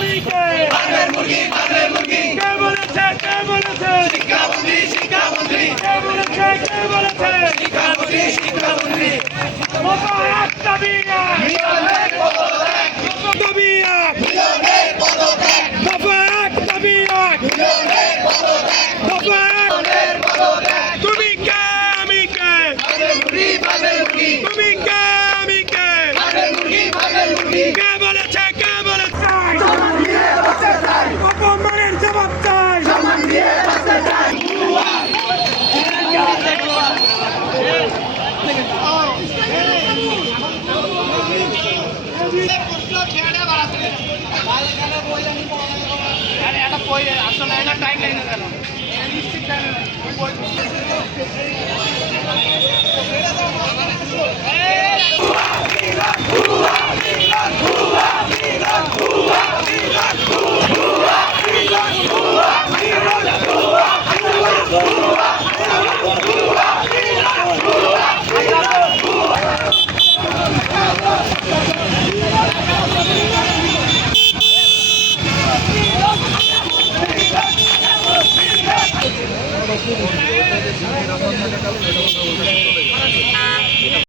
দাবিকে কে বলেছে কে বলেছে দফা এক দাবি এক দাবি এক দফা এক দাবি এক দফা এক তুমি কে আমি কে তুমি কে আমি কে কে বলেছে অপমানের জবাব চাই আসলে এটা টাইম লাইনে কেন Gracias.